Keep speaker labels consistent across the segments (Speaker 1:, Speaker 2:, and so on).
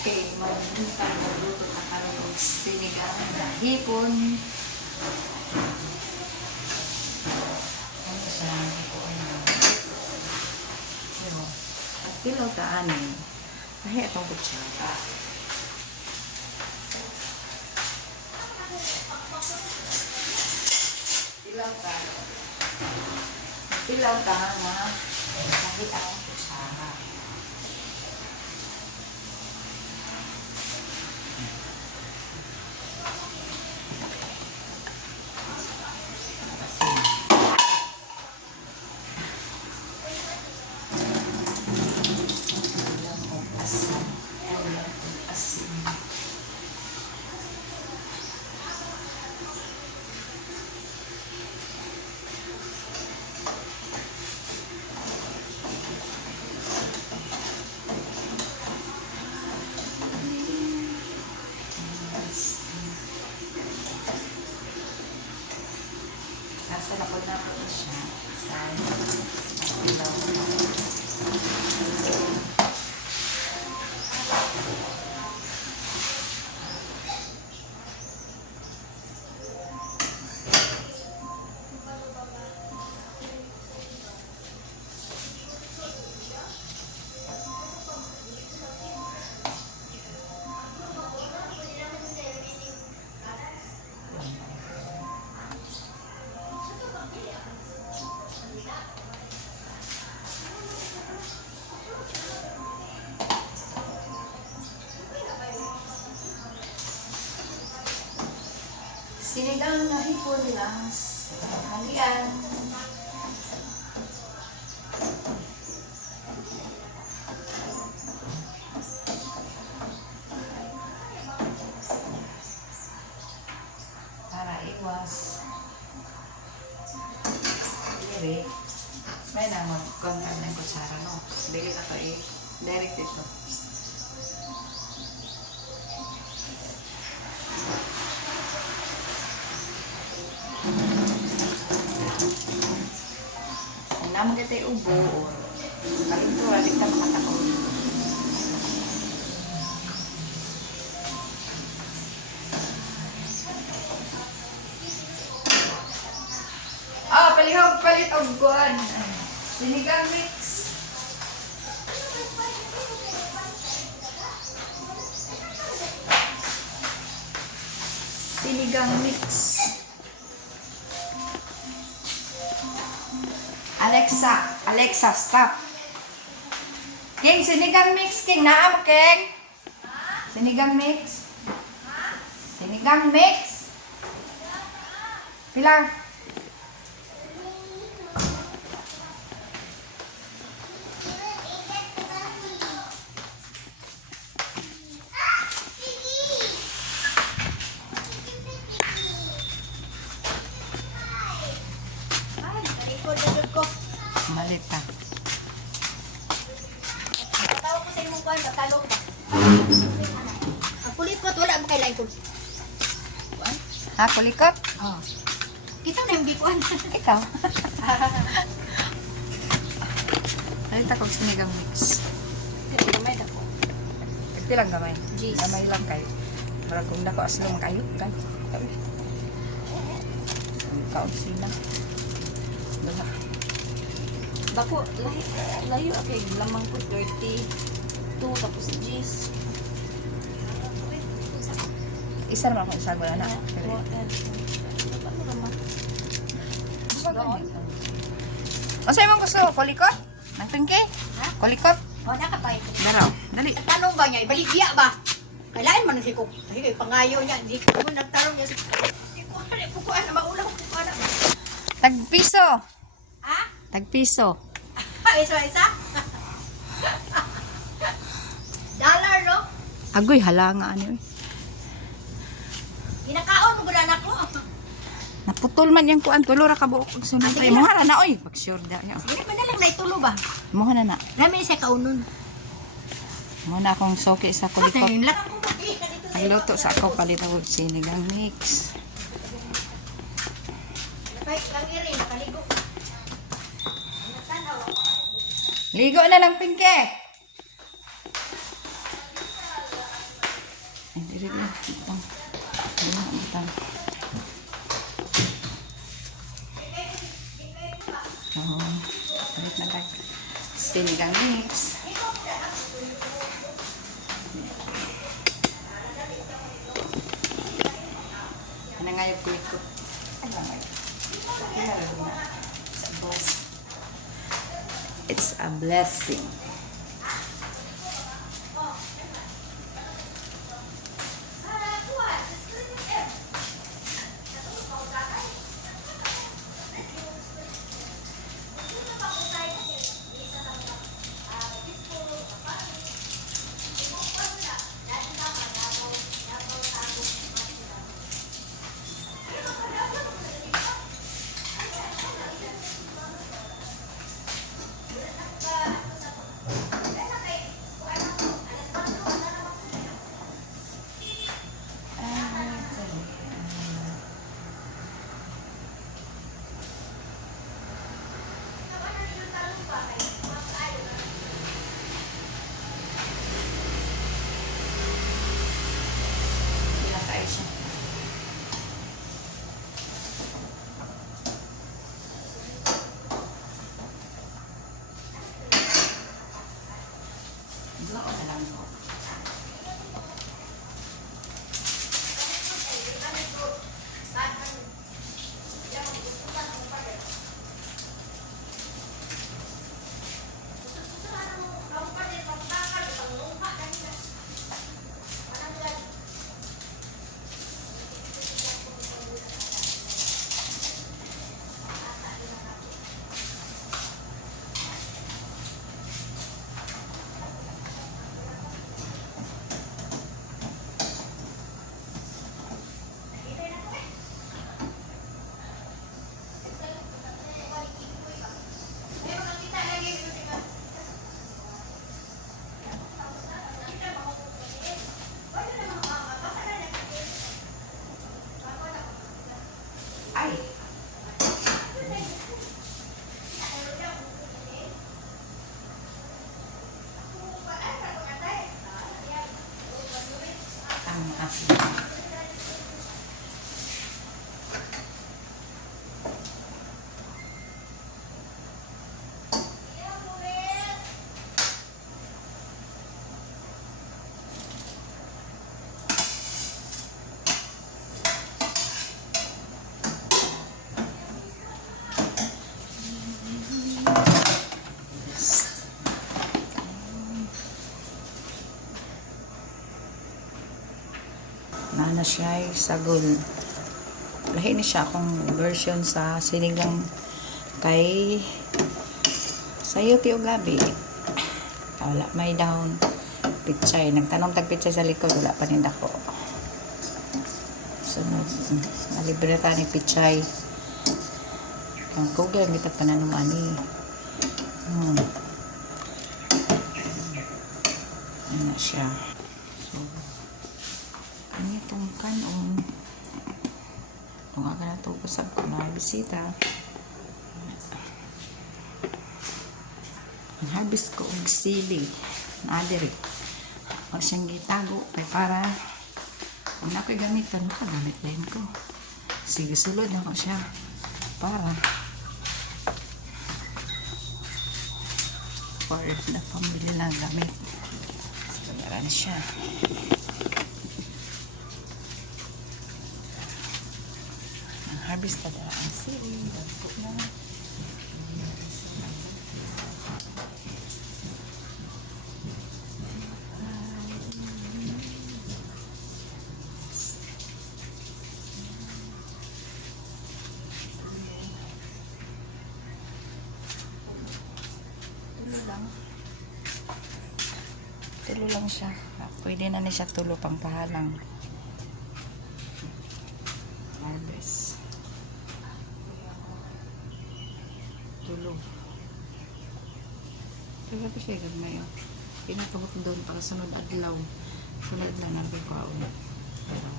Speaker 1: Okay, magbintang magluto na kami ng sinigang na hipon. Ano siya? Hipon. Pero, at pilaw ka anin. Nahi itong kutsara. Pilaw ka. Pilaw ka na kahit ang na po siya. Sinigang na hipon lang halian. Para iwas. Dili. May na mag-contact ng kutsara, no? Dili na to eh. Direct ito. Kita ubo. Kaling to, aling ka makatakot. Ah, palihog palit og guan. Sinigang mix. Sinigang mix. Alexa, Alexa, stop. King, sinigang mix, King. Naam, King. Sinigang mix. Sinigang mix. Pilar.
Speaker 2: Ay, talikod na doon ko.
Speaker 1: Malit ka.
Speaker 2: Tawag ko sa imong kuwan, katalog ba? Ang kulit ko, wala mo ko. Kuwan?
Speaker 1: Ha, kulikot?
Speaker 2: Oo. Kita na yung bikuan.
Speaker 1: Ikaw. Malit ako sinigang mix.
Speaker 2: Gamay na po.
Speaker 1: Pilang gamay.
Speaker 2: Jeez.
Speaker 1: Gamay lang kayo. Para kung dako aslong kayo, kan. Kaon sila. Diba?
Speaker 2: Bako, lahi, layo okay, lamang ko 32 tapos G's.
Speaker 1: Isa naman akong isago na na. Pero, Ano sa'yo mong gusto? Kulikot? Nang pinky?
Speaker 2: Ha?
Speaker 1: Kulikot?
Speaker 2: O, nakapay.
Speaker 1: Daraw. Dali.
Speaker 2: Tanong ba niya, ibaligya ba? Kailan man si ko. Dahil kay pangayo niya, di ko mo nagtarong niya. Di ko ano, ano, maulaw ko ano.
Speaker 1: Tagpiso.
Speaker 2: Ha?
Speaker 1: Tagpiso.
Speaker 2: Isa isa? Dollar, no?
Speaker 1: Agoy, halanga ano eh.
Speaker 2: Ginakaon mo gud anak ko.
Speaker 1: Naputol man yung kuan. Tulo ra ka buok. Sunod
Speaker 2: Ah, sige
Speaker 1: tayo.
Speaker 2: na.
Speaker 1: Oy. Pag sure da niya.
Speaker 2: Sige, pa na lang na itulo ba?
Speaker 1: Mga na na.
Speaker 2: Rami siya kaunon.
Speaker 1: Mga na akong soki sa kulikot.
Speaker 2: Ayun lang. Dito sa
Speaker 1: sa ako palit ako sinigang mix.
Speaker 2: Ako.
Speaker 1: Ligo na lang, Pinky. Dili dili. Itang. Dili na itang. Oh, balik na tayo. Sinigang mix. Nanangayog ko ito. Ano? Kilala mo na. It's a blessing. Ay! Nana siya ay sagol. Lahi ni siya akong version sa sinigang kay sayo ti og gabi. Wala may down pichay. Nagtanong tag pichay sa likod wala pa ninda ko. Sunod, nalibre ta ni pichay. Ang kugay, kita pa na ani. Hmm. Ano na siya. Kanon. Kung aga na ito, pasab ko na bisita. Ang harvest ko og sili. Naadiri. O siyang gitago. Kay para kung na ko'y gamitan, makagamit din ko. Sige, sulod na ko siya. Para for na pambili lang gamit. So, meron siya. Harvest na dala ang sili. Dagpo na. Tulo lang. Siya. Ah, Pwede na ni siya tulo pang pahalang. Harvest. Tulo. Kaya pa siya gagmay oh. Pinatuhot doon para sunod adlaw. Sunod na ko ako. Pero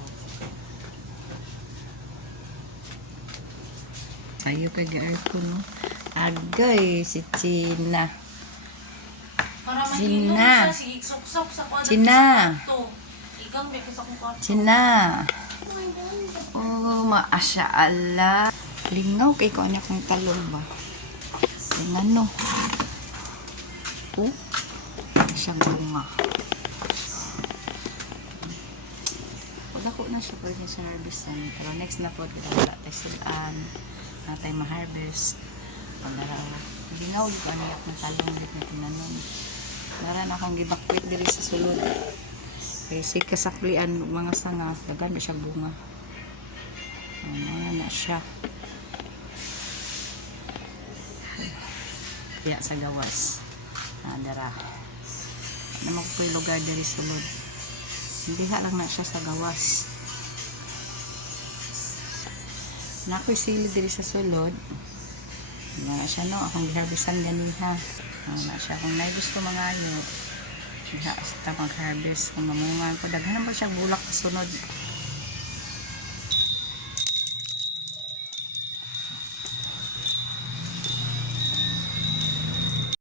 Speaker 1: Ayo kay aircon no. Agay si China.
Speaker 3: Siya,
Speaker 2: lang kong kwarto.
Speaker 1: Sina. Oh, maasya Allah. Lingaw kay ko anak kong talong ba. Dengan no. Oh. Siyang bunga. Pag ako na siya pwede sa harvestan. Pero next na po, kita wala tayo sulaan. Na tayo ma-harvest. Pagdara. Lingaw ko anak ng talong dit na tinanon. Nara na akong gibakwit diri sa sulod. Kasi kasaklian mga sanga, dagan ba siya bunga. Ano na siya. Kaya sa gawas. Nadara. Naman ko yung lugar diri sulod. Hindi ha lang na siya sa gawas. Na ako'y sili diri sa sulod. Wala siya no, akong giharbisan ganiha. Wala siya. Kung may gusto mga ayo, diha sa mag-harvest kung mamungan ko. Daghan naman siya bulak sa sunod.